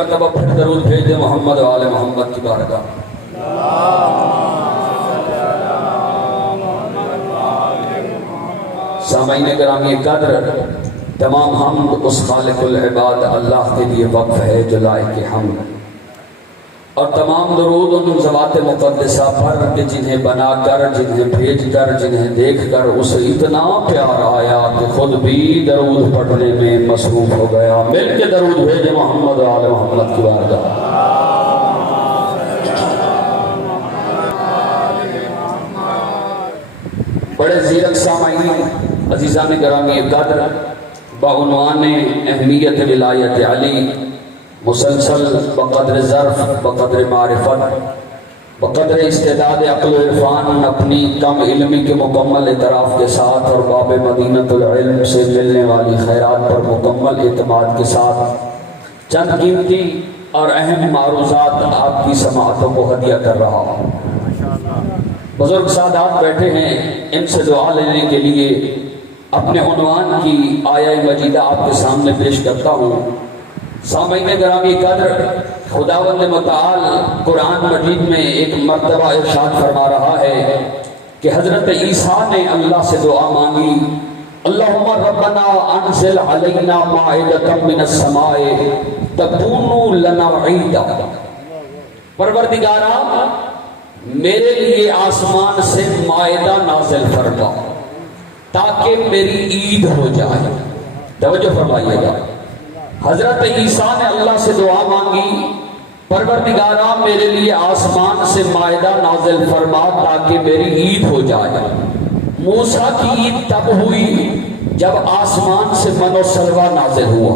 مرتبہ پھر درود بھیج دیں محمد و آل محمد کی بارگاہ۔ سامعین گرامی قدر، تمام حمد اس خالق العباد اللہ کے لیے وقف ہے جو لائق حمد، اور تمام درود ان ذوات مقدسہ پر کہ جنہیں بنا کر، جنہیں بھیج کر، جنہیں دیکھ کر اسے اتنا پیار آیا کہ خود بھی درود پڑھنے میں مصروف ہو گیا۔ مل کے درود بھیجے محمد و آل محمد کی بارگاہ۔ بڑے زیرک سامعین عزیزان گرامی قدر، بعنوان اہمیت ولایت علی مسلسل بقدر ظرف، بقدر معرفت، بقدر استعداد عقل و عرفان اپنی کم علمی کے مکمل اعتراف کے ساتھ اور باب مدینۃ العلم سے ملنے والی خیرات پر مکمل اعتماد کے ساتھ چند قیمتی اور اہم معروضات آپ کی سماعتوں کو ہدیہ کر رہا ہوں۔ بزرگ سادات بیٹھے ہیں، ان سے دعا لینے کے لیے اپنے عنوان کی آیہ مجیدہ آپ کے سامنے پیش کرتا ہوں۔ سامعین گرامی قدر، خداوند متعال قرآن مجید میں ایک مرتبہ ارشاد فرما رہا ہے کہ حضرت عیسیٰ نے اللہ سے دعا مانگی، اللہم ربنا انزل علینا مائدۃ من السماء تکون لنا عیدا، پروردگارا میرے لیے آسمان سے مائدہ نازل فرما تاکہ میری عید ہو جائے۔ توجہ فرمائیے گا، حضرت عیسیٰ نے اللہ سے دعا مانگی، پروردگارا میرے لیے آسمان سے مائدہ نازل فرما تاکہ میری عید ہو جائے۔ موسیٰ کی عید تب ہوئی جب آسمان سے من و سلوہ نازل ہوا،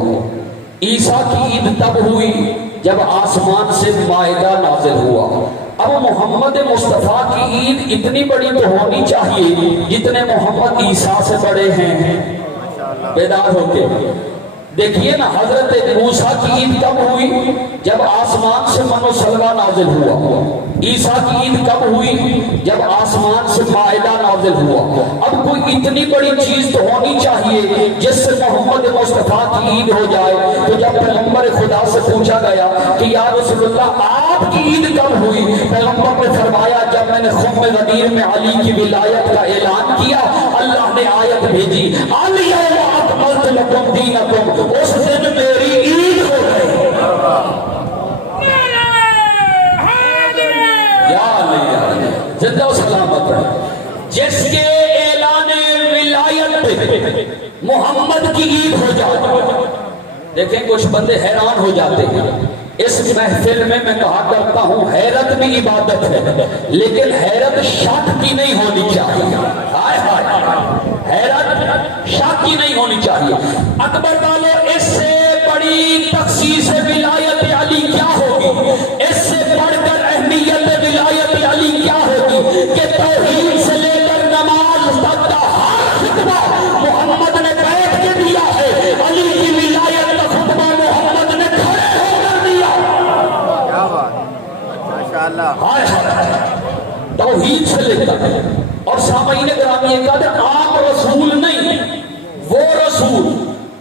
عیسیٰ کی عید تب ہوئی جب آسمان سے مائدہ نازل ہوا۔ اب محمد مصطفیٰ کی عید اتنی بڑی تو ہونی چاہیے جتنے محمد عیسیٰ سے بڑے ہیں۔ بیدار ہو کے دیکھیے نا، حضرت موسیٰ کی عید کب ہوئی؟ جب آسمان سے من و سلوہ نازل ہوا۔ عیسیٰ کی عید کب ہوئی؟ جب آسمان سے مائدہ نازل ہوا۔ اب کوئی اتنی بڑی چیز تو ہونی چاہیے جس سے محمد مصطفیٰ کی عید ہو جائے۔ تو جب پیغمبر خدا سے پوچھا گیا کہ یا رسول اللہ آپ کی عید کب ہوئی؟ پیغمبر نے فرمایا جب میں نے خم غدیر میں علی کی ولایت کا اعلان کیا، اللہ نے آیت بھیجی، الیوم اکملت لکم دینکم، اس دن میری عید ہو گئی۔ زندہ و سلامت رہے۔ جس کے اعلان ولایت پہ محمد کی عید ہو جائے، دیکھیں کچھ بندے حیران ہو جاتے ہیں۔ اس محفل میں کہا کرتا ہوں حیرت بھی عبادت ہے، لیکن حیرت شک کی نہیں ہونی چاہیے۔ ہائے ہائے، حیرت شک کی نہیں ہونی چاہیے۔ اکبر والو، اس سے بڑی تخصیص ولایت علی کیا ہوگی؟ اس سے بڑھ کر اہمیت ولایت علی کیا ہوگی کہ توحید سے لے کر نماز تک کا ہر خطبہ محمد نے بیٹھ کے دیا ہے، علی کی ولایت کا خطبہ محمد نے کھڑے ہو کر دیا۔ کیا بات، ماشاءاللہ، توحید سے لے کر۔ اور سامعین گرامی قدر، عام رسول نہیں، وہ رسول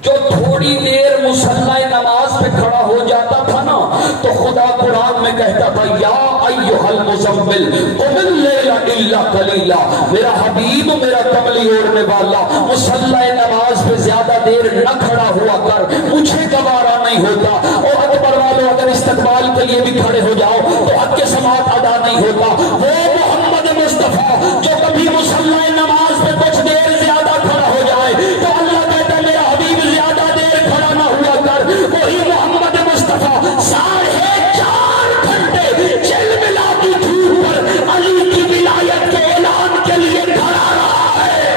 جو تھوڑی دیر مصلی نماز پہ کھڑا ہو جاتا تھا نا تو خدا قرآن میں کہتا تھا یا ایھا المزمل قم اللیل الا قلیلا، میرا حبیب، میرا کملی اوڑھنے والا، مصلی نماز پہ زیادہ دیر نہ کھڑا ہوا کر، مجھے گوارا نہیں ہوتا۔ اور اکبر والوں، اگر استقبال کے لیے بھی کھڑے ہو جاؤ تو حق کے سماعت ادا نہیں ہوتا۔ وہ محمد مصطفیٰ جو کبھی مصلی نماز پہ کچھ دیر زیادہ کھڑا ہو جائے تو اللہ کہتا ہے میرا حبیب زیادہ دیر کھڑا نہ ہوا کر، وہی محمد مصطفیٰ 4.5 گھنٹے چلملا کی دھوپ پر علی کی ولایت کے اعلان کے لیے کھڑا رہا ہے۔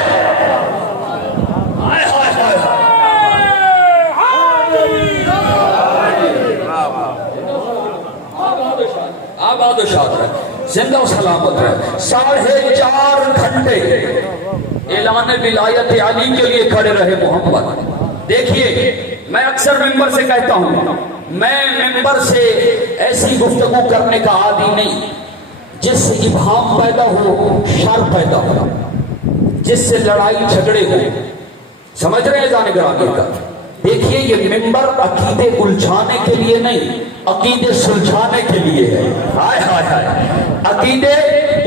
ہائے ہائے ہائے، آباد و شاد رہے، زندہ و سلامت رہے۔ 4.5 گھنٹے اعلان ولایت علی کے لیے کھڑے رہے محمد۔ دیکھیے، میں اکثر ممبر سے کہتا ہوں، میں ممبر سے ایسی گفتگو کرنے کا عادی نہیں جس سے ابہام پیدا ہو، شر پیدا ہو، جس سے لڑائی جھگڑے ہو۔ سمجھ رہے ہیں جانے گرامی کا؟ دیکھیے یہ ممبر عقیدے الجھانے کے لیے نہیں، عقیدے سلجھانے کے لیے ہے۔ ہائے ہائے ہائے، عقیدے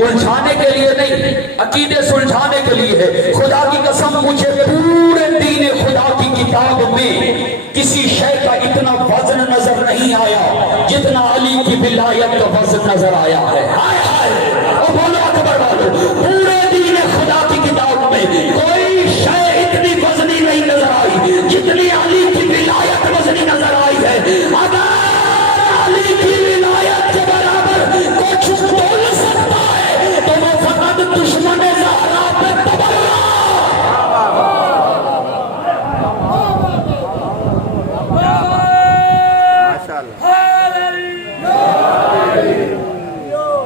الجھانے کے لیے نہیں، عقیدے سلجھانے کے لیے ہے۔ خدا کی قسم مجھے پورے دین خدا کی کتاب میں کسی شے کا اتنا وزن نظر نہیں آیا جتنا علی کی ولایت کا وزن نظر آیا ہے۔ ہائے ہائے، اور بولو اکبر والو، پورے دین خدا کی کتاب میں کوئی شے اتنی وزنی نہیں نظر آئی جتنی علی کی ولایت وزنی نظر آئی ہے۔ اگر علی کی ولایت کے برابر کچھ بول سکتا ہے تو وہ فقط دشمن زہرا پہ تبرہ۔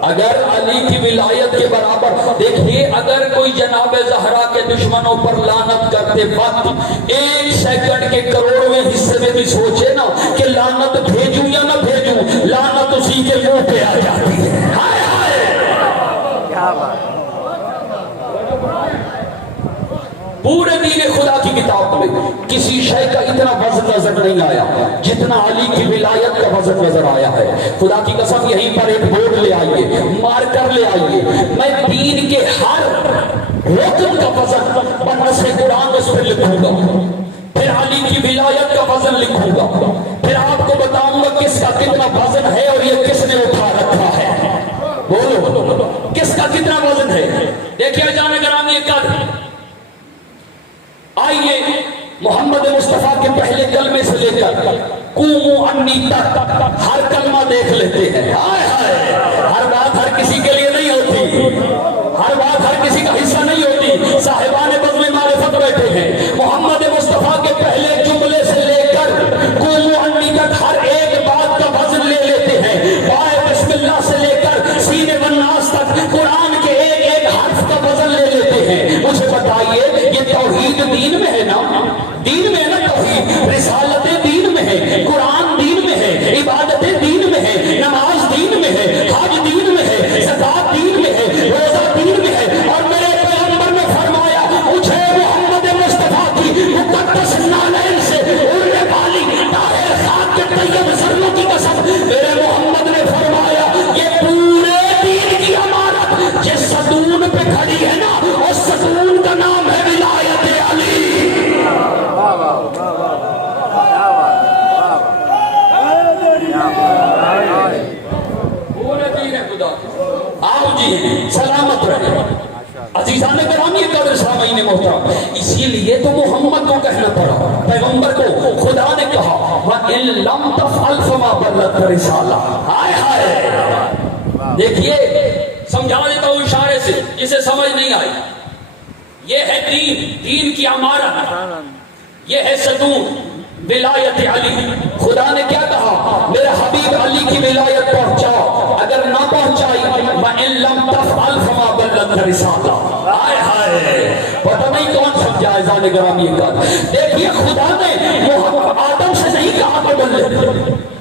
اگر علی کی ولایت کے برابر، دیکھیے اگر کوئی جناب زہرا کے دشمنوں پر لعنت کرتے وقت ایک سیکنڈ کے کروڑویں حصے میں بھی سوچے نا کہ لعنت بھیجوں یا نہ بھیجوں، لعنت اسی کے منہ پہ آ جاتی ہے۔ ہائے ہائے، کیا بات! پورے دین خدا کی کتاب میں کسی شے کا اتنا وزن نظر نہیں آیا جتنا علی کی ولایت کا وزن نظر آیا ہے۔ خدا کی قسم یہیں پر ایک بورڈ لے آئیے، مارکر لے آئیے، میں دین کے ہر حکم کا وزن بنص قرآن اس پہ لکھوں گا، پھر علی کی ولایت کا وزن لکھوں گا، پھر آپ کو بتاؤں گا کس کا کتنا وزن ہے اور یہ کس نے اٹھا رکھا ہے۔ بولو کس کا کتنا وزن ہے؟ دیکھیے جان گرامی قدر، آئیے محمد مصطفیٰ کے پہلے کلمے سے لے کر قوموا انی تک ہر کلمہ دیکھ لیتے ہیں۔ ہائے ہائے، ہر بات ہر کسی کے لیے نہیں ہوتی، ہر بات ہر کسی کا حصہ نہیں ہوتی۔ صاحبان بزم معرفت بیٹھے ہیں، محمد مصطفیٰ کے پہلے جملے سے لے کر قوموا انی تک ہر ایک بات کا وزن لے لیتے ہیں۔ بائے بسم اللہ سے لے کر سین والناس تک قرآن کے ایک ایک حرف کا وزن لے لیتے ہیں۔ مجھے بتائیے یہ توحید دین میں ہے نا؟ دین میں ہے نا توحید؟ رسالتیں دین میں ہے، قرآن دین میں ہے، عبادتیں دین میں ہے، نماز دین میں ہے، حج دین میں ہے، زکات دین میں ہے، روزہ دین میں ہے۔ اور میرے پیغمبر نے فرمایا مجھے محمد مصطفیٰ کی مقدس نالین سے اڑنے والی طاہر خاک کے طیب ذروں کی قسم، میرے محمد نے فرمایا یہ پورے دین کی عمارت جس ستون پہ کھڑی ہے نا اس ستون کا نام ہے ولایت علی۔ پورے دین خدا آؤ جی سلامت رہے۔ عزیزان گرامی قدر سامعین محترم، اسی لیے تو محمد کو کہنا پڑا، پیغمبر کو خدا نے کہا وَإِن لَمْ تَفْعَلْ فَمَا بَلَّغْتَ رِسَالَتَهُ۔ ہائے ہائے، دیکھیے سمجھا دیتا ہوں اشارے سے جسے سمجھ نہیں آئی، یہ ہے دین کی عمارت، یہ ہے ستون ولایت علی۔ خدا نے کیا کہا؟ میرے حبیب علی کی ولایت پہنچاؤ، اگر نہ پہنچائی وَإِن لَمْ تَفْعَلْ فَمَا بَلَّغْتَ رِسَالَتَهُ۔ ہائے ہائے، پتہ نہیں کون سمجھا عزیزان گرامی کا۔ دیکھیے خدا نے آدم سے نہیں کہا بلغ،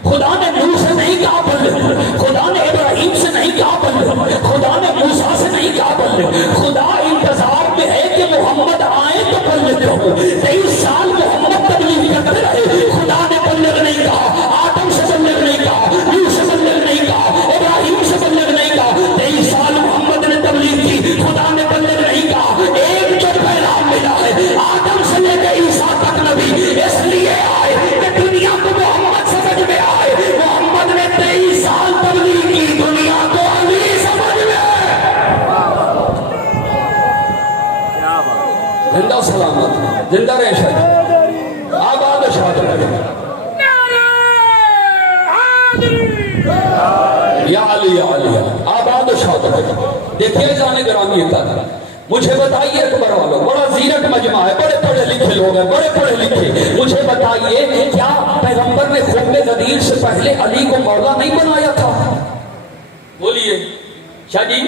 خدا نے نوح سے نہیں کہا بلغ، خدا نے ابراہیم سے نہیں کہا بلغ، خدا نے موسیٰ سے نہیں کہا بلغ۔ خدا انتظار میں ہے کہ محمد آئے تو بلغ کرو۔ 23 سال محمد تبلیغ کرتے رہے، خدا نے بلغ نہیں کہا، آدم سے بلغ نہیں کہا، نوح سے بلغ نہیں کہا، ابراہیم سے بلغ نہیں کہا۔ 23 سال محمد نے تبلیغ کی، خدا نے بلغ نہیں کہا۔ ایک جو پیغام ملا ہے آدم سے لے کے عیسیٰ تک نبی اس لیے آئے کہ دنیا کو محمد سمجھ میں آئے۔ محمد نے 23 سال تبلیغ کی، دنیا کو علی سمجھ میں۔ زندہ سلامت، زندہ رہے شاید، آباد شاد رہے یا علی یا علی، آباد شاد رہے۔ دیکھیے جانے گرامی کا، مجھے بتائیے اکبر والوں، بڑا زیرت مجمع ہے، بڑے پڑھے لکھے لوگ ہیں، بڑے پڑھے لکھے، مجھے بتائیے کیا پیغمبر نے خطبہ غدیر سے پہلے علی کو مولا نہیں بنایا تھا؟ بولیے شاہ جی،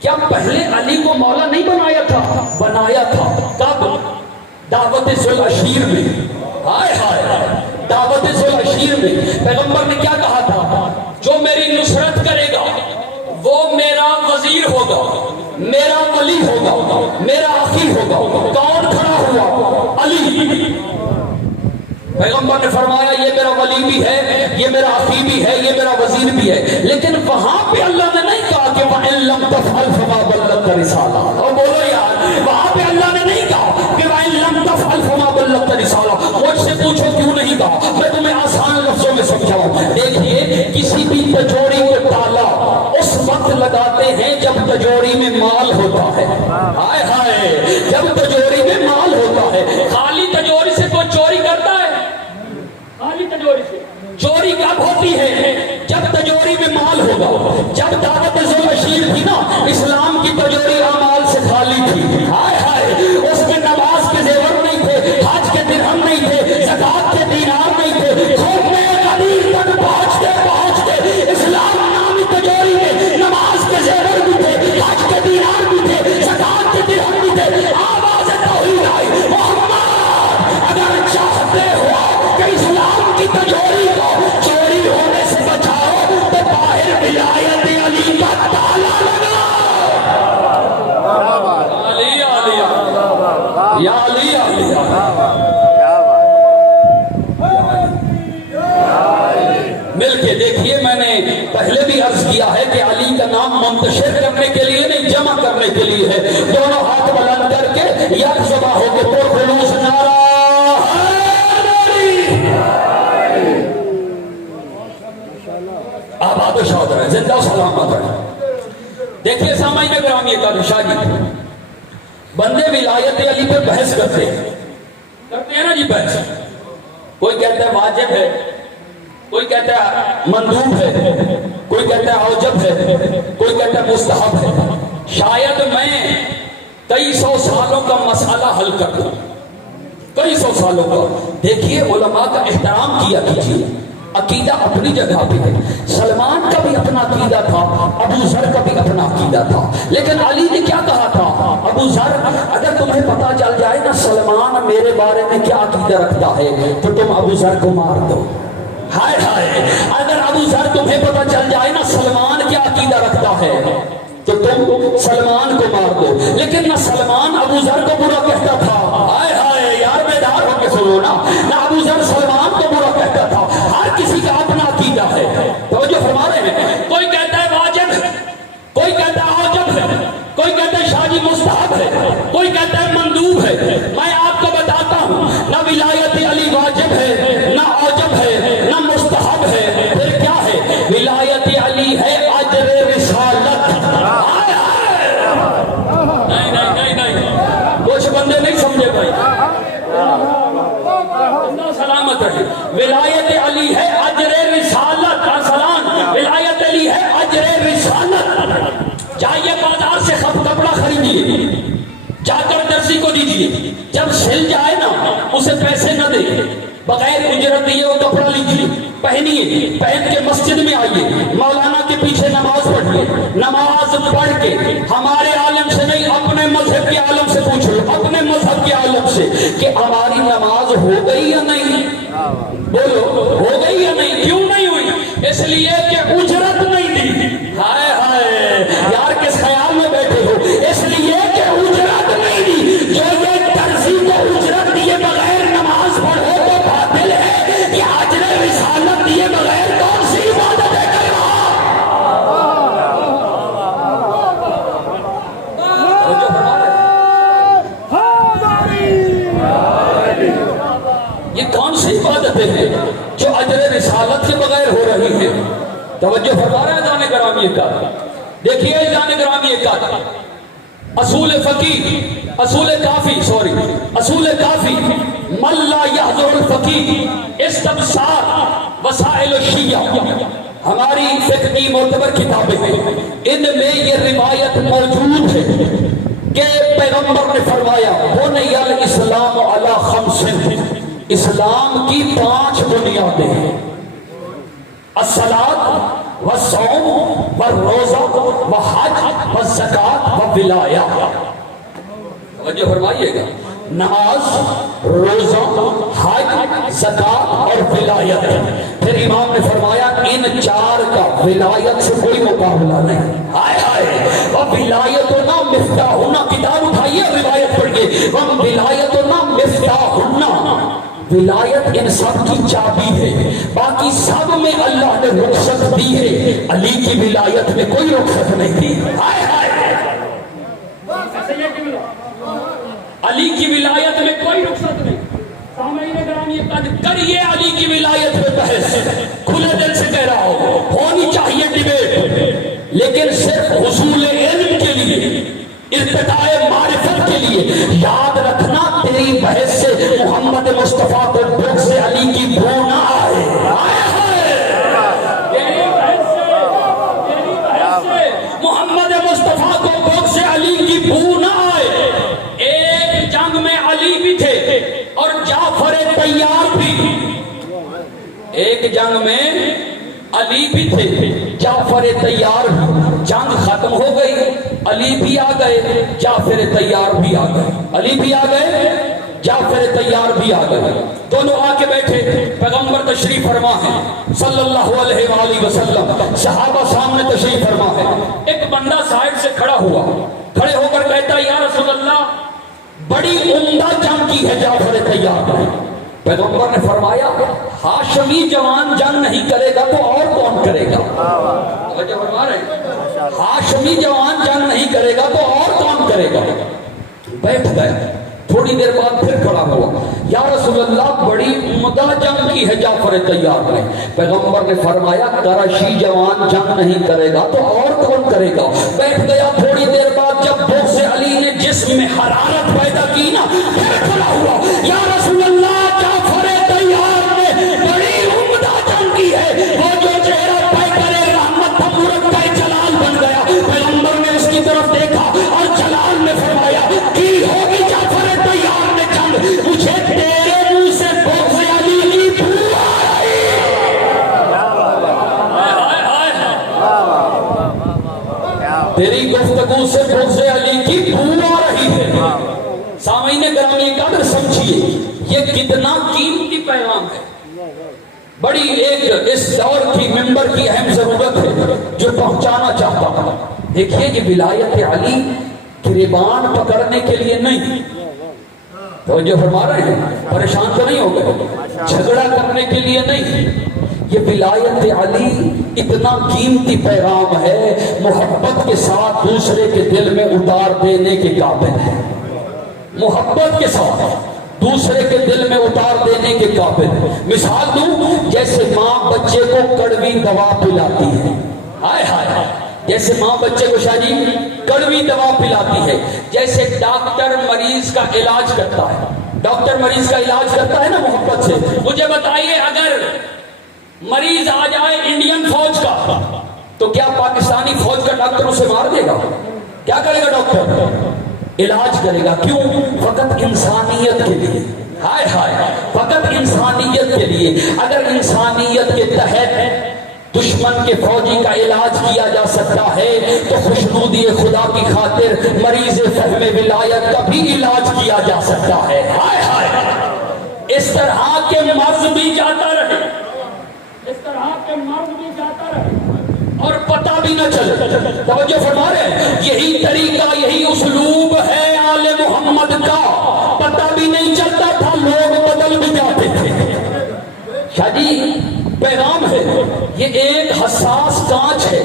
کیا پہلے علی کو مولا نہیں بنایا تھا؟ بنایا تھا۔ کب؟ دعوت ذوالعشیر میں۔ ہائے ہائے، دعوت ذوالعشیر میں پیغمبر نے کیا کہا تھا؟ جو میری نصرت کرے گا وہ میرا وزیر ہوگا، میرا ولی ہوگا، میرا اخی ہوگا۔ کون کھڑا ہوا؟ علی۔ پیغمبر نے فرمایا یہ میرا ولی بھی ہے، یہ میرا اخی بھی ہے، یہ میرا وزیر بھی ہے، لیکن وہاں پہ اللہ نے نہیں کہا کہ وَإِن لَمْ تَفْعَلْ فَمَا بَلَّغْتَ رِسَالَتَهُ۔ اور بولو یار، وہاں پہ اللہ نے نہیں کہا کہ وَإِن لَمْ تَفْعَلْ فَمَا بَلَّغْتَ رِسَالَتَهُ۔ مجھ سے پوچھو کیوں نہیں کہا، میں تمہیں آسان لفظوں میں سمجھاؤں۔ دیکھیے کسی بھی تجوری کو تالا اس وقت لگاتے ہیں جب تجوری میں مال ہوتا ہے، ہائے ہائے، جب تجوری میں مال ہوتا ہے۔ خالی تجوری سے کوئی چوری کرتا ہے؟ خالی تجوری سے چوری کب ہوتی ہے؟ جب تجوری میں مال ہوگا۔ جب دعوت ذوالبشیر تھی نا، اسلام کی تجوری اعمال سے خالی تھی، ہائے ہائے، اس میں نماز کے زیور نہیں تھے، حج کے درہم نہیں تھے، زکات کے دینار نہیں تھے، خطبہ قدیر تک پہنچتے اسلام نامی تجوری میں نماز کے زیور بھی تھے، حج کے دینار بھی تھے، زکات کے درہم بھی تھے۔ آواز توحید آئی، محمد اگر چاہتے ہو کہ اسلام کی تجوری کو چوری ہونے سے بچاؤ تو باہر ولایت علی کا تالا لگاؤ۔ علی علی یا علی علی مل کے دیکھیے، میں نے پہلے بھی عرض کیا ہے کہ علی کا نام منتشر کرنے کے لیے نہیں، جمع کرنے کے لیے ہے۔ دونوں ہاتھ بلند کر کے یک زباں ہو کے پرخلوص نعرہ آباد و شاد رہے، زندہ و سلامت رہے۔ دیکھیے سامعین گرامی شاہ جی، بندے ولایت علی پہ بحث کرتے ہیں نا جی، بحث کوئی کہتا ہے واجب ہے، کوئی کہتا ہے مندوب ہے، کوئی کہتا ہے اوجب ہے، کوئی کہتا ہے مستحب ہے۔ شاید میں کئی سو سالوں کا مسئلہ حل کر دوں، کئی سو سالوں کا۔ دیکھیے علماء کا احترام کیا کیجیے، عقیدہ اپنی جگہ پہ ہے۔ سلمان کا بھی اپنا عقیدہ تھا، ابو ذر کا بھی اپنا عقیدہ تھا، لیکن علی نے کیا کہا تھا؟ ابو ذر، اگر تمہیں پتا چل جائے نا سلمان میرے بارے میں کیا عقیدہ رکھتا ہے تو تم ابو ذر کو مار دو۔ ہائے ہائے، اگر ابو ذر تمہیں پتا چل جائے نا سلمان کیا عقیدہ رکھتا ہے تو تم سلمان کو مار دو۔ لیکن نہ سلمان ابو ذر کو برا کہتا تھا، ہائے ہائے یار بیدار ہو کے سنو نا، نہ ابو ذر سلمان کو برا کہتا تھا۔ ہر کسی کا اپنا عقیدہ ہے، توجہ فرما رہے ہیں۔ کوئی کہتا ہے واجب ہے، کوئی کہتا ہے اوجب ہے، کوئی کہتا ہے شاہی مستحب ہے، کوئی کہتا ہے مندوب ہے۔ میں آپ کو بتاتا ہوں، نہ ولایت علی واجب ہے، نہ اوجب ہے، نہ مستحب ہے، پھر کیا ہے؟ ولایت علی ہے اجر رسالت۔ نہیں، کچھ بندے نہیں سمجھے بھائی، سلامت ہے۔ ولایت علی ہے اجر رسالت، سلام، ولایت علی ہے اجر رسالت۔ جائیے بازار سے کپڑا خریدیے، جا کر درزی کو دیجیے، جب سل جائے نا اسے پیسے نہ دے، بغیر اجرت دیے وہ کپڑا لیجیے، پہنیے، پہن کے مسجد میں آئیے، مولانا کے پیچھے نماز پڑھیے، نماز پڑھ کے ہمارے عالم سے نہیں اپنے مذہب کے عالم سے پوچھ لو، اپنے مذہب کے عالم سے کہ ہماری نماز ہو گئی یا نہیں؟ بولو ہو گئی یا نہیں؟ کیوں نہیں ہوئی؟ اس لیے کہ اجرت نہیں دی۔ ہائے ہائے یار کس خیال میں بیٹھے ہو؟ اس لیے کہ اجرت نہیں دی۔ جو یہ درزی کو اجرت دیے بغیر نماز پڑھو تو باطل ہے، یہ اجر رسالت دیے بغیر کون سی عبادت ہے کرنا؟ یہ کون سی عبادت ہے جو اجر رسالت کے بغیر ہو رہی ہے؟ توجہ فرما رہے ہیں جانے گرامی کا۔ دیکھیے جانے گرامی کا اصول فقی، اصول کافی من لا یحضر الفقی استبصار وسائل الشیعہ، ہماری فقہ کی معتبر کتابیں ہیں، ان میں یہ روایت موجود ہے کہ پیغمبر نے فرمایا بنی الاسلام علی خمس، اسلام کی 5 بنیادیں ہیں، الصلاۃ والصوم والروزہ والحج والزکات والولایہ۔ توجہ فرمائیے گا، نماز، روزہ، حج، زکات اور ولایت۔ پھر امام نے فرمایا ان 4 کا ولایت سے کوئی مقابلہ نہیں۔ ہائے ہائے، اور ولایت نہ مفتاحنا، کتاب اٹھائیے روایت پڑھیے، ولایت نہ مفتاحنا، ولایت ان سب کی چابی ہے، باقی سب میں اللہ نے رخصت دی ہے، علی کی ولایت میں کوئی رخصت نہیں دی۔ علی کی ولایت میں کوئی رخصت نہیں۔ سامعین گرامی قد کریے علی کی ولایت میں بحث، کھلے دل سے کہہ رہا ہوں، ہونی چاہیے ڈبیٹ، لیکن صرف حصول علم کے لیے، ارتقاء معرفت کے لیے۔ یاد رکھنا تیری بحث سے محمد مصطفیٰ کو بغض علی کی بو نہ آئے۔ تیری بحث سے محمد مصطفیٰ کو بغض علی کی بو نہ آئے۔ ایک جنگ میں علی بھی تھے اور جعفر طیار بھی، ایک جنگ میں علی بھی تھے جعفر طیار بھی۔ جنگ ختم ہو گئی، علی بھی آ گئے، جعفر طیار بھی آ گئے، علی بھی آ گئے، جعفر طیار بھی آ گئے۔ دونوں آ کے بیٹھے، پیغمبر تشریف فرما ہے صلی اللہ علیہ وآلہ وسلم، صحابہ سامنے تشریف فرما ہے۔ ایک بندہ سائڈ سے کھڑا ہوا، کھڑے ہو کر کہتا ہے یا رسول اللہ بڑی عمدہ جنگ کی ہے جعفر طیار نے۔ پیغمبر نے فرمایا ہاشمی جوان جنگ نہیں کرے گا تو اور کون کرے گا؟ ہاشمی جوان جنگ نہیں کرے گا تو اور کون کرے گا؟ بیٹھ گئے، تھوڑی دیر بعد پھر کھڑا ہوا، یا رسول اللہ بڑی عمدہ جنگ کی ہے جعفر طیار نے۔ پیغمبر نے فرمایا قریشی جوان جنگ نہیں کرے گا تو اور کون کرے گا؟ بیٹھ گیا، تھوڑی دیر بعد جب بغض علی نے جسم میں حرارت پیدا کی نا، پھر کھڑا ہوا، یا رسول اللہ جعفر طیار نے بڑی عمدہ جنگ کی ہے، وہ جو چہرہ پہ کرے رحمت تھا مرکع جلال بن گیا۔ پیغمبر نے اس کی طرف دیکھا اور جلال میں فرمایا کی ہوگی جعفر طیار نے جنگ، مجھے تیرے منہ سے بغض علی کی بو آ رہی۔ تیری گفتگو سے بغض علی کی بو آ رہی ہے۔ سامعین گرامی قدر سمجھیے یہ کتنا قیمتی پیغام ہے، بڑی ایک اس دور کی ممبر کی اہم ضرورت ہے جو پہنچانا چاہتا ہوں۔ دیکھیے یہ ولایت علی گریبان پکڑنے کے لیے نہیں، توجہ فرما رہے ہیں، پریشان تو نہیں ہو گئے، جھگڑا کرنے کے لیے نہیں، یہ ولایت علی اتنا قیمتی پیغام ہے، محبت کے ساتھ دوسرے کے دل میں اتار دینے کے قابل ہے، محبت کے ساتھ دوسرے کے دل میں اتار دینے کے قابل ہے۔ مثال دوں، جیسے ماں بچے کو کڑوی دوا پلاتی ہے، ہائے ہائے، جیسے ماں بچے کو شاجی کڑوی دوا پلاتی ہے، جیسے ڈاکٹر مریض کا علاج کرتا ہے، ڈاکٹر مریض کا علاج کرتا ہے نا محبت سے۔ مجھے بتائیے اگر مریض آ جائے انڈین فوج کا تو کیا پاکستانی فوج کا ڈاکٹر اسے مار دے گا؟ کیا کرے گا ڈاکٹر؟ علاج کرے گا۔ کیوں؟ فقط انسانیت کے لیے، ہائے ہائے، فقط انسانیت کے لیے۔ اگر انسانیت کے تحت دشمن کے فوجی کا علاج کیا جا سکتا ہے تو خوشنودی خدا کی خاطر مریض فہم ولایت کا بھی علاج کیا جا سکتا ہے، ہائے ہائے۔ اس طرح کے مرض بھی جاتا رہے، اس طرح کے مرض بھی جاتا رہے اور پتہ بھی نہ چلے۔ توجہ فرما رہے ہیں، یہی طریقہ، یہی اسلوب ہے آل محمد کا، پتہ بھی نہیں چلتا تھا، لوگ بدل بھی جاتے تھے۔ شاہ جی پیغام ہے، یہ ایک حساس کانچ ہے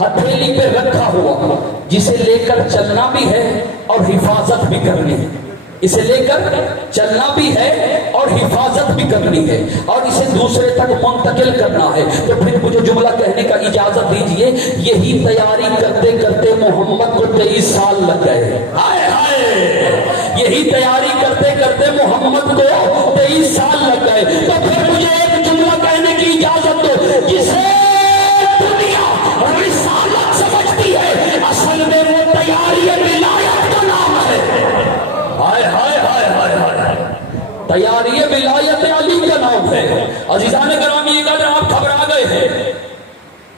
ہتھیلی پہ رکھا ہوا، جسے لے کر چلنا بھی ہے اور حفاظت بھی کرنی ہے، اسے لے کر چلنا بھی ہے اور حفاظت بھی کرنی ہے اور اسے دوسرے تک منتقل کرنا ہے۔ تو پھر مجھے جملہ کہنے کا اجازت دیجئے، یہی تیاری کرتے کرتے محمد کو 23 سال لگ گئے، ہائے ہائے، یہی تیاری کرتے کرتے محمد کو 23 سال لگ گئے۔ تو پھر مجھے ایک جملہ کہنے کی اجازت دو، جسے دنیا رسالت سمجھتی ہے، اصل میں وہ تیاری ولایت کا نام ہے، ہائے ہائے ہائے ہائے ہائے، تیاری ولایت علی کا نام ہے۔ عزیزان گرامی اگر آپ گھبرا گئے ہیں،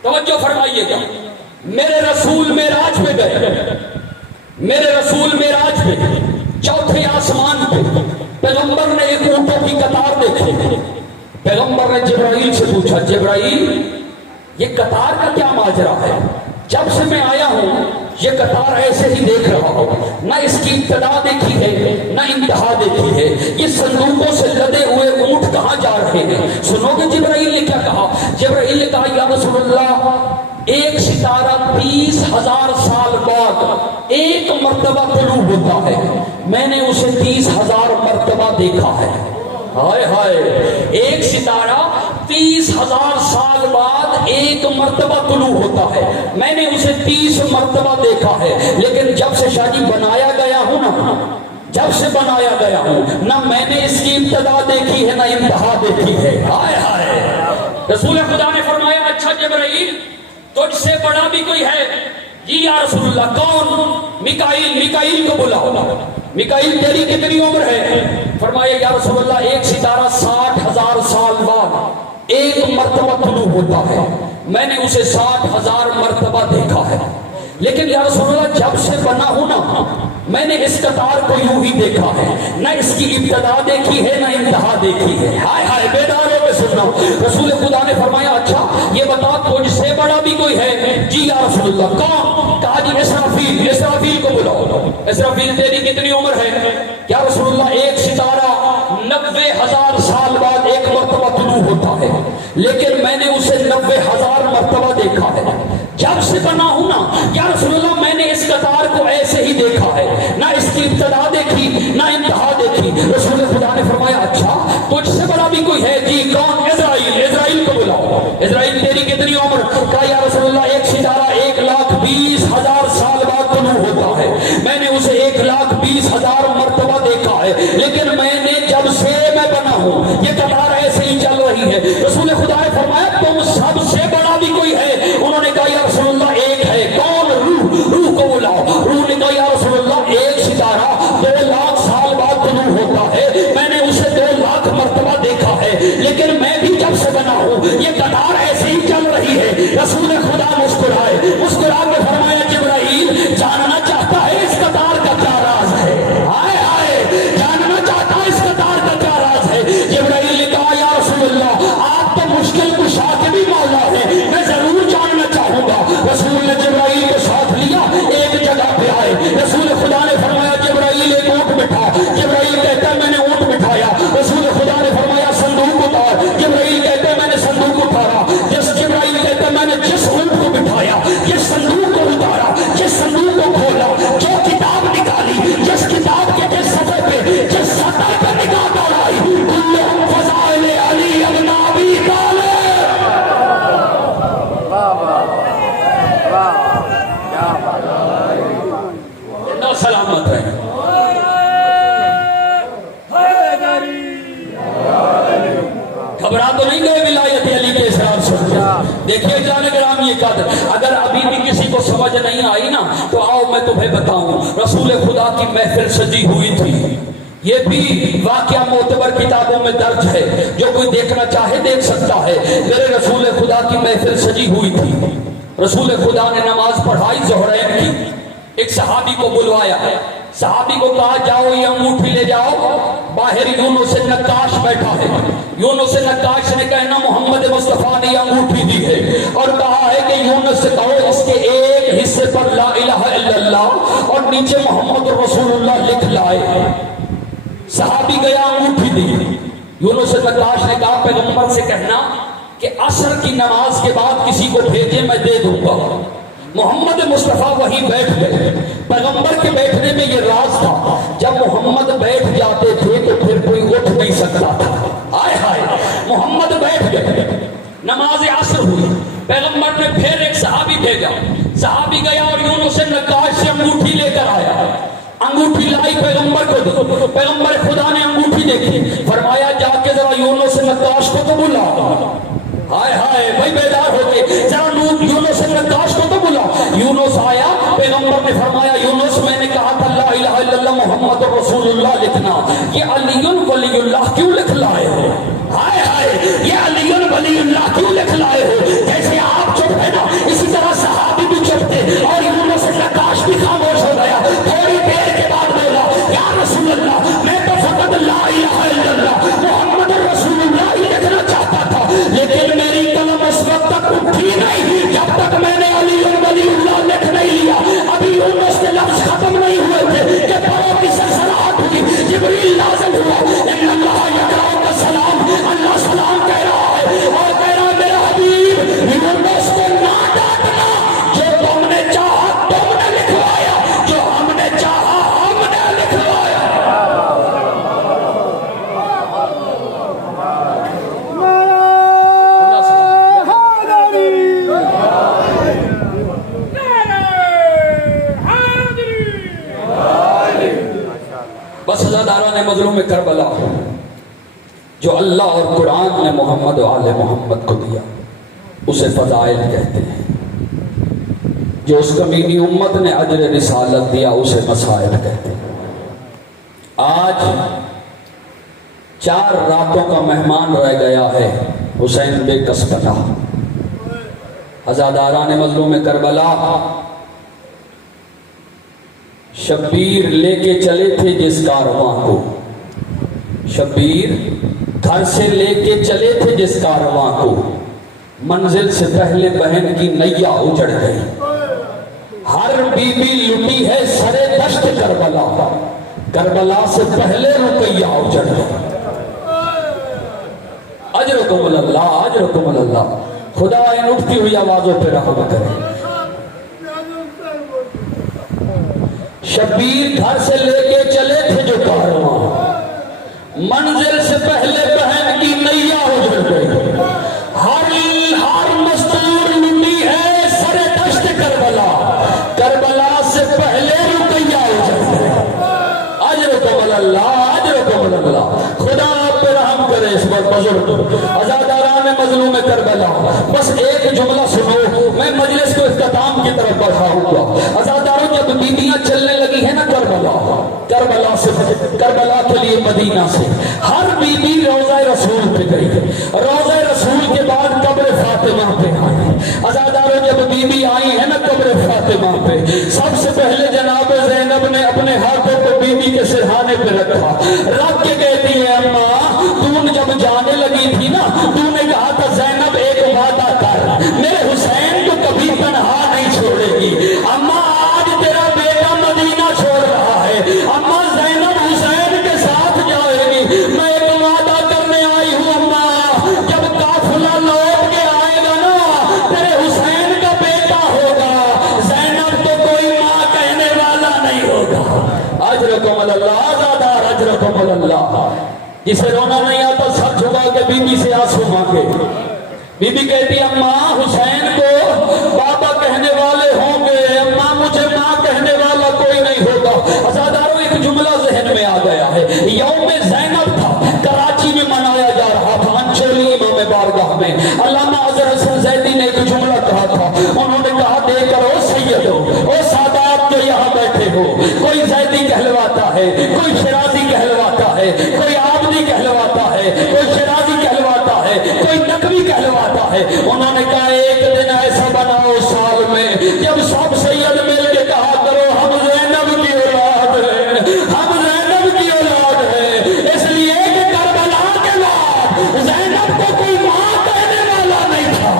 توجہ فرمائیے گا، میرے رسول معراج پہ گئے، میرے رسول معراج پہ چوتھے آسمان پہ پیغمبر نے ایک اونٹوں کی قطار دیکھی۔ پیغمبر نے جبرائیل سے پوچھا، جبرائیل یہ قطار کا کیا ماجرا ہے؟ جب سے میں آیا ہوں یہ قطار ایسے ہی دیکھ رہا ہوں، نہ اس کی ابتدا دیکھی ہے نہ انتہا دیکھی ہے، یہ صندوقوں سے لدے ہوئے اونٹ رہے ہیں. سنو گے جبرائیل نے کیا کہا؟ جبرائیل نے کہا یا رسول اللہ ایک ستارہ 30,000 سال بعد ایک مرتبہ طلوع ہوتا ہے. میں نے اسے 30,000 مرتبہ دیکھا ہے. ہائے ہائے، ایک ستارہ 30,000 سال بعد ایک مرتبہ طلوع ہوتا ہے. میں نے اسے 30 مرتبہ دیکھا ہے. لیکن جب سے شاہ جی بنایا گیا ہوں نا، جب سے بنایا گیا ہوں نہ میں نے اس کی ابتدا دیکھی ہے نہ انتہا دیکھی ہے. ہائے ہائے. رسول خدا نے فرمایا اچھا جبرائیل تجھ سے بڑا بھی کوئی ہے؟ جی یا رسول اللہ. کون؟ میکائیل. میکائیل کو بلاؤ. میکائیل تیری کتنی عمر ہے؟ فرمایا یا رسول اللہ ایک ستارہ 60,000 سال بعد ایک مرتبہ طلوع ہوتا ہے. میں نے اسے 60,000 مرتبہ دیکھا ہے. لیکن یا رسول اللہ جب سے بنا ہوں نا میں نے اس قطار کو یوں ہی دیکھا ہے، نہ اس کی ابتدا دیکھی ہے نہ انتہا دیکھی ہے. ہائے ہائے، بیدار ہو کے سننا. رسول خدا نے فرمایا اچھا یہ بتا تجھ سے بڑا بھی کوئی ہے؟ جی یا رسول اللہ. کون؟ کہا جی اسرافیل. اسرافیل کو بلاؤ. اسرافیل تیری کتنی عمر ہے؟ یا رسول اللہ ایک ستارہ 90,000 سال بعد ایک مرتبہ طلوع ہوتا ہے. لیکن میں نے اسے 90,000 مرتبہ دیکھا ہے. جب سے بنا ہوں نا یا رسول اللہ میں نے اس قطار کو ایسے ہی دیکھا ہے، نہ اس کی ابتدا دیکھی نہ انتہا دیکھی. رسول خدا نے فرمایا اچھا تجھ سے بڑا بھی کوئی ہے؟ جی. کون؟ اسرائیل. اسرائیل کو بلاؤ. اسرائیل تیری کتنی عمر؟ کہا یا رسول اللہ ایک ستارہ 1,20,000 سال بعد طلوع ہوتا ہے. میں نے اسے 1,20,000 مرتبہ دیکھا ہے. لیکن میں نے جب سے میں بنا ہوں یہ قطار ایسے ہی چل رہی ہے. رسول خدا نے فرمایا تم سب سے بڑا بھی کوئی ہے؟ انہوں نے کہا یا رسول اللہ ایک ہے. کون؟ روح. روح کو بلاؤ. روح نے کہا یا رسول اللہ ایک ستارہ 2,00,000 سال بعد طلوع ہوتا ہے. میں نے اسے 2,00,000 مرتبہ دیکھا ہے. لیکن میں بھی جب سے بنا ہوں یہ قطار ایسے ہی چل رہی ہے. رسول خدا مسکرائے. مسکرا کے فرمایا جبرائیل جاننا چاہتا ہے اس قطار کا کیا راز ہے؟ ہائے ہائے، جاننا چاہتا ہے اس قطار کا کیا راز ہے؟ جبرائیل نے کہا یا رسول اللہ آپ تو مشکل کشا کے بھی مولا ہے، میں ضرور جاننا چاہوں گا. رسول نے جبرائیل کو ساتھ لیا، ایک جگہ پہ آئے. رسول خدا نے فرمایا جبرائیل ایک اونٹ بٹھا. جبرائیل کہتا ہے میں نے اونٹ بٹھایا. رسول خدا نے فرمایا صندوق اتار. جبرائیل کہتا ہے میں نے صندوق اتارا. جبرائیل کہتا ہے میں نے جس اونٹ کو بٹھایا جس صندوق کو اتارا جس صندوق کو کھولا جو کتاب نکالی جس کتاب کے جس صفحے پہ جس سطح پہ نگاہ دوڑائی کلہم فضائل علی ابن ابی طالب. سلامت ہے. گھبرا تو نہیں گئے ولایت علی کے اسرار سن کے؟ دیکھیے جان گرامی قدر اگر ابھی بھی کسی کو سمجھ نہیں آئی نا تو آؤ میں تمہیں بتاؤں. رسول خدا کی محفل سجی ہوئی تھی. یہ بھی واقعہ معتبر کتابوں میں درج ہے، جو کوئی دیکھنا چاہے دیکھ سکتا ہے. میرے رسول خدا کی محفل سجی ہوئی تھی. رسول خدا نے نماز پڑھائی ظہرین کی. ایک صحابی کو بلوایا. صحابی کو کہا جاؤ یہ انگوٹھی لے جاؤ. باہر یونس نقاش بیٹھا ہے. یونس نقاش نے کہنا محمد مصطفیٰ نے یہ انگوٹھی دی ہے اور کہا ہے کہ یونس سے کہو اس کے ایک حصے پر لا الہ الا اللہ اور نیچے محمد رسول اللہ لکھ لائے. صحابی گیا انگوٹھی دی. یونس نقاش نے کہا پیغمبر سے کہنا کہ عصر کی نماز کے بعد کسی کو بھیجے میں دے دوں گا. محمد مصطفیٰ وہیں بیٹھ گئے. پیغمبر کے بیٹھنے میں یہ راز تھا جب محمد بیٹھ جاتے تھے تو پھر کوئی اٹھ نہیں سکتا تھا. ہائے ہائے، محمد بیٹھ گئے. نماز عصر ہوئی. پیغمبر نے پھر ایک صحابی بھیجا. صحابی گیا اور یونس نقاش سے انگوٹھی لے کر آیا. انگوٹھی لائی پیغمبر کو دی. پیغمبر خدا نے انگوٹھی دیکھی. فرمایا جا کے ذرا یونس نقاش کو تو بلا. ہائے ہائے بھائی بیدار ہو کے ذرا یونس نقاش کو تو بلا. یونس آیا. پیغمبر نے فرمایا یونس میں نے کہا تھا لا الہ الا اللہ محمد رسول اللہ لکھنا. یہ علی ولی اللہ کیوں لکھ لائے ہو؟ ہائے ہائے، یہ علی ولی اللہ کیوں لکھ لائے ہو؟ جیسے آپ چپ ہے نا اسی طرح صحابی بھی چپ تھے اور یونس نقاش بھی خاموش ہو گیا. تھوڑی دیر کے بعد بولا یا رسول اللہ میں تو فقط لا الہ الا اللہ محمد رسول اللہ ہی لکھنا چاہتا تھا، لیکن میری قلم اس وقت تک اٹھی نہیں جب تک میں نے علی ولی اللہ لکھ نہیں لیا. ابھی یونس کے لفظ ختم نہیں ہوئے تھے کہ پاؤں کی سلسلہ ہوئی. جبریل نازل ہوا ان اللہ یقرأ السلام، اللہ سلام بس عزادارہ نے مظلوم کربلا جو اللہ اور قرآن نے محمد و آل محمد کو دیا اسے فضائل کہتے ہیں، جو اس کمینی امت نے اجر رسالت دیا اسے مسائل کہتے ہیں۔ آج 4 راتوں کا مہمان رہ گیا ہے حسین بے کسبلا۔ عزاداران مظلوم کربلا شبیر لے کے چلے تھے جس کارواں کو، شبیر گھر سے لے کے چلے تھے جس کارواں کو، منزل سے پہلے بہن کی نیا اجڑ گئی۔ ہر بی بی لٹی ہے سرے دشت کربلا، کربلا سے پہلے رقیہ اجڑ گئی۔ اجرکم اللہ، اجرکم اللہ۔ خدا ان اٹھتی ہوئی آوازوں پہ رحم کرے۔ شبیر گھر سے لے کے چلے تھے جو کارواں، منزل سے پہلے بہن کی نیا اجڑ گئی۔ ہر مستور لٹی ہے سر دشت کربلا، کربلا سے پہلے رقیہ اجڑ گئی۔ اجرکم اللہ، اجرکم اللہ۔ خدا آپ پہ رحم کرے اس وقت بزرگ عزاداران مظلوم کربلا۔ بس ایک جملہ سنو، میں مجلس کو اختتام کی طرف بڑھاؤں گا۔ عزاداروں جب بیبیاں چلنے لگی ہیں نا کربلا سے، کربلا کے لیے مدینہ سے، ہر بی بی روضہ رسول پہ گئی، روضہ رسول کے بعد قبر فاطمہ پہ آئی۔ عزاداروں جب بی بی آئی ہے نا قبر فاطمہ پہ، سب سے پہلے جناب زینب نے اپنے ہاتھوں کو بی بی کے سرہانے پہ رکھا، رکھ کے کہتی ہے اماں تو جب جانے لگی تھی نا تو نے کہا تھا زینب ایک وعدہ کر، میرے حسین کو کبھی تنہا نہیں چھوڑے گی۔ اماں آج تیرا بیٹا مدینہ چھوڑ رہا ہے، اماں زینب حسین کے ساتھ جائے گی، میں ایک وعدہ کرنے آئی ہوں اماں، جب قافلہ لوٹ کے آئے گا نا تیرے حسین کا بیٹا ہوگا، زینب تو کوئی ماں کہنے والا نہیں ہوگا۔ اجرکم اللہ، آزادار اجرکم اللہ۔ جسے رونا نہیں آتا سر جھکا کے بی بی سے آنسو مانگے۔ بی بی کہتی اماں حسین کو بابا کہنے والے ہوں گے، اماں مجھے ماں کہنے والا کوئی نہیں ہوگا۔ عزاداروں ایک جملہ ذہن میں آ گیا ہے، یوم زینب تھا، کراچی میں منایا جا رہا تھا، انچولی امام بارگاہ میں۔ علامہ اظہر حسن زیدی نے ایک جملہ کہا تھا، انہوں نے کہا دے کر او سیدو، او سادات جو یہاں بیٹھے ہو، کوئی زیدی کہلواتا ہے، کوئی شرازی کہلواتا ہے، کوئی عابدی کہلواتا ہے، کوئی شرازی کہلواتا ہے، کوئی نقوی کہلواتا ہے۔ انہوں نے کہا ایک دن ایسا بناؤ سال میں جب سب سید مل کے کہا کرو ہم زینب کی اولاد ہیں، ہم زینب کی اولاد ہیں، اس لیے کہ کربلا کے بعد زینب کو کوئی ماں کہنے والا نہیں تھا۔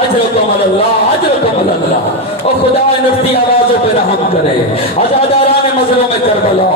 اجرکم اللہ، اجرکم اللہ۔ اور خدا ان اٹھتی آوازوں پہ رحم کرے۔ عزاداران مظلوم کربلا۔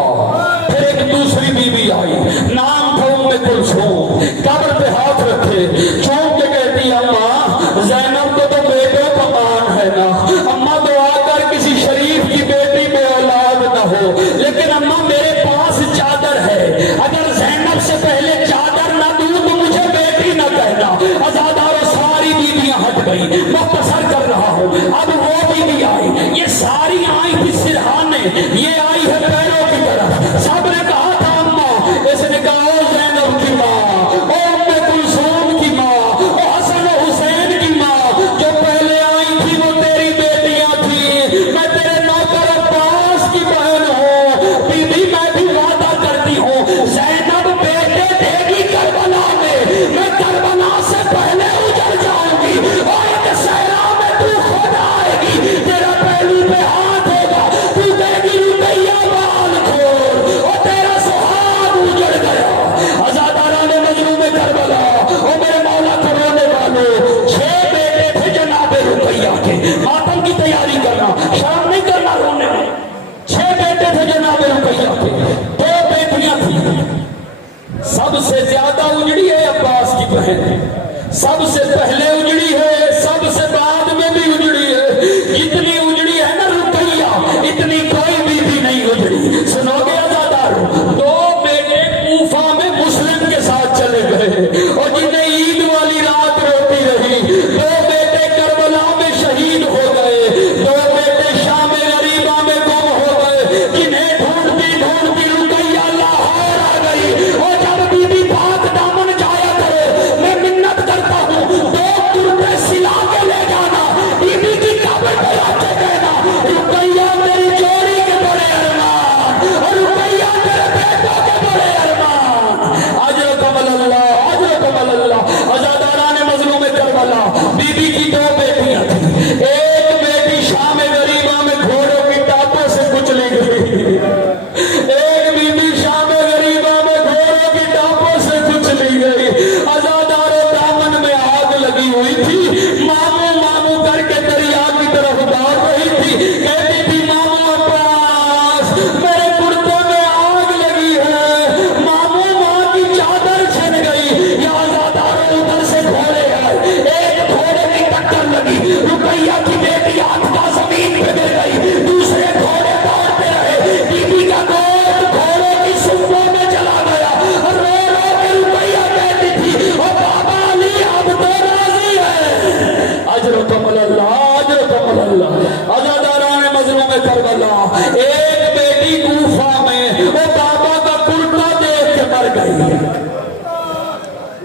پھر ایک دوسری بی بی آئی، نام تھا ام کلثوم، قبر پہ ہاتھ رکھے، چونک کے کہتی اماں زینب کو تو بیٹوں کا مان ہے نا، اماں دعا کر کسی شریف کی بیٹی میں اولاد نہ ہو، لیکن اماں میرے پاس چادر ہے، اگر زینب سے پہلے چادر نہ دوں تو مجھے بیٹی نہ کہنا۔ عزاداروں ساری بیویاں ہٹ گئی، مختصر کر رہا ہوں۔ اب وہ بیوی آئی، یہ ساری آئی تھی سرہانے، یہ آئی ہے پیروں کی طرف۔ سب نے کہا تھا اماں، اس نے کہا او زینب کی ماں، او ام کلثوم کی ماں، او حسن و حسین کی ماں، جو پہلے آئی تھی وہ تیری بیٹیاں تھی، میں تیرے نوکر عباس کی بہن ہوں۔ بی بی میں بھی وعدہ کرتی ہوں زینب بیٹے دے گی کربلا میں کربلا سے پہلے اجڑ جاؤں گی، اور ایک صحرا میں تو خود آئے گی، تیرا پہلو پہ ہاتھ ہوگا، تو دے گی رقیہ بال کھول، اور تیرا سہاگ اجڑ گیا۔ عزاداران مظلوم کربلا، او میرے مولا کو رونے والوں، 6 بیٹے تھے جناب رقیہ کے، ماتم کی تیاری کرنا، شرم نہیں کرنا رونے میں۔ 6 بیٹے تھے جناب رقیہ کے، 2 بیٹیاں تھیں، سب سے زیادہ اجڑی ہے عباس کی بہن، سب سے پہلے اجڑی ہے، سب سے بعد میں بھی اجڑی ہے، جتنی اجڑی ہے نا رقیہ اتنی کوئی بھی نہیں اجڑی۔ سنو گے عزاداروں، 2 بیٹے کوفہ میں مسلم کے ساتھ چلے گئے اور جنہیں عید والی رات روتی رہی، 2 بیٹے کربلا میں شہید ہو گئے، 2 بیٹے شام غریبہ میں گم ہو گئے، جنہیں ڈھونڈتی ڈھونڈتی رقیہ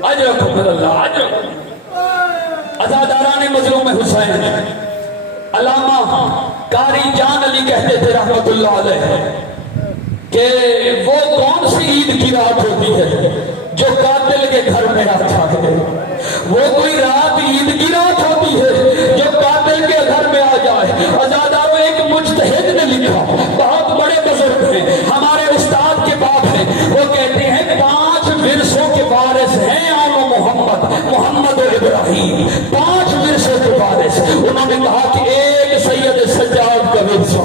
اجرکم من اللہ اجرکم. عزاداران مظلوم حسین علامہ قاری جان علی کہتے تھے رحمت اللہ علیہ کہ وہ کون سی عید کی رات ہوتی ہے جو قاتل کے گھر میں آتا ہے. وہ کوئی رات عید کی رات ہوتی ہے جو قاتل کے گھر میں آ جائے. عزاداروں ایک مجتہد نے لکھا, بہت بڑے بزرگ ہیں, ہمارے استاد کے باپ ہیں, وہ کہتے ہیں 5 ورثوں کے وارث ہیں آل محمد و ابراہیم. 5 ورثوں کے وارث. انہوں نے کہا کہ ایک سید سجاد کا ورثہ,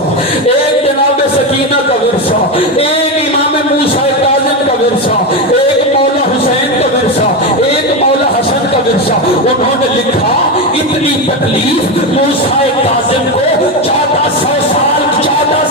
ایک جناب سکینہ کا ورثہ, ایک امام موسیٰ کاظم کا ورثہ, ایک مولا حسین کا ورثہ, ایک مولا حسن کا ورثہ. انہوں نے لکھا اتنی تکلیف موسیٰ کاظم کو 1400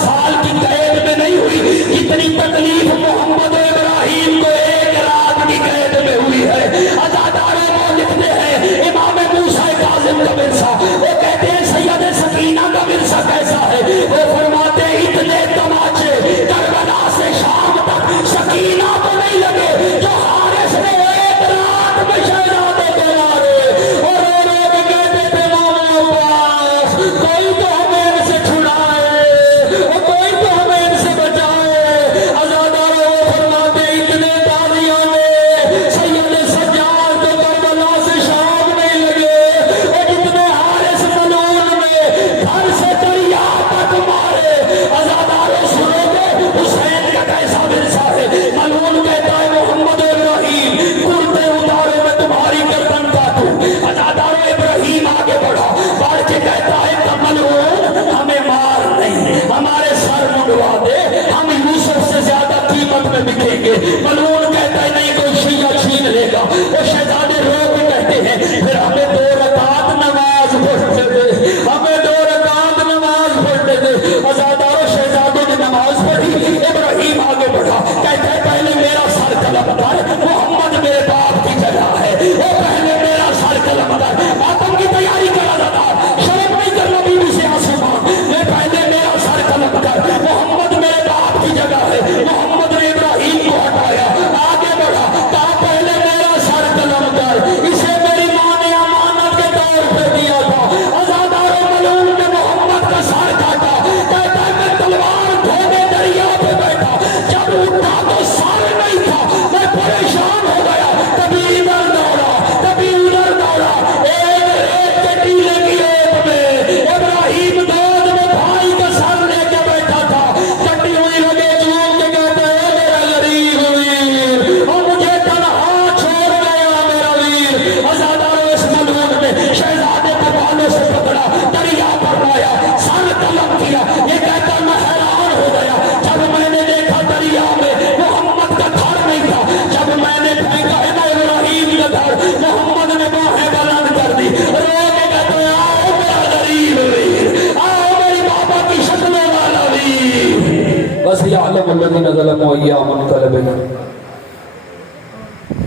سال کی قید میں نہیں ہوئی اتنی تکلیف محمد و ابراہیم کو ایک رات کی قید میں ہوئی ہے. عزاداروں کو لکھتے ہیں امام موسیٰ کاظم کا ورثہ, وہ کہتے ہیں سید سکینہ کا ورثہ کیسا ہے. وہ فرماتے ہیں اتنے تماچے کربلا سے شام تک سکینہ کو نہیں لگے جو حارث نے ایک رات میں شہزادے کو مارے. اور وہ لوگ کہتے تھے ماما عباس کوئی تو ہمیں ان سے چھڑائے, کوئی تو ہمیں ان سے بچائے. عزاداروں وہ فرماتے ہیں اتنے تازیوں میں سید سجاد کو کربلا سے شام نہیں لگے, اور جتنے حارث ملعون میں گھر سے دریا تک مارے. عزاداروں سنو گے حسین کا کیسا ورثہ ہے. ملعون کہتا ہے محمد ابراہیم کرتے اتارے میں تمہاری گردن کاٹوں. عزاداروں ابراہیم آگے بڑھا, بڑھ کے کہتا ہے کہ ملعون ہمیں مار نہیں, ہمارے سر منڈوا دے, ہم یوسف سے زیادہ قیمت میں بکیں گے. ملعون کہتا ہے نہیں کوئی شیعہ چھین لے گا. وہ شہزادے رو کے کہتے ہیں پھر ہمیں 2 رکعت نماز پڑھنے دے, ہمیں 2 رکعت نماز پڑھنے دے. عزاداروں شہزادوں نے نماز پڑھی. ابراہیم آگے بڑھا, کہتا ہے پہلے میرا سر قلم کر, محمد میرے باپ کی جگہ ہے. وہ پہلے میرا سر قلم کر, ماتم کی تیاری کرا تھا, شرم نہیں کرنا بیوی سے آسمان میں, پہلے میرا سر قلم کر, محمد میرے باپ کی جگہ ہے. محمد نے ابراہیم کو ہٹایا, آگے بڑھا, کہا پہلے میرا سر قلم کر, اسے میری ماں نے امانت کے طور پہ دیا تھا. عزاداروں ملعون نے محمد کا سر کاٹا, کہتا ہے میں تلوار دھونے دریا پہ بیٹھا, جب اٹھا تو سر نہیں تھا, میں پریشان ہو گیا, کبھی ادھر دوڑا کبھی ادھر دوڑا. ایک ریت کے ٹیلے کی ریت میں ابراہیم دودھ میں بھائی کا سر لے کے بیٹھا تھا. کٹی ہوئی لگے جھوم کے کہتا ہے میرا غریب ویر, اور مجھے تنہا چھوڑ گیا میرا ویر. عزاداروں اس ملعون نے شہزادے کے بالوں سے پکڑا, دریا پر لایا, سر قلم کیا. یہ کہتا میں حیران ہو گیا جب میں نے دیکھا دریا میں محمد کا دھڑ نہیں تھا. جب میں نے پھینکا ہے نا ابراہیم کا دھڑ, محمد نے باہیں بلند کر دی. رو کے کہتا ہے آؤ میرا غریب ویر, آؤ میری بابا کی شکلوں والا ویر. بس یعلم الذین ظلموا ایام منقلب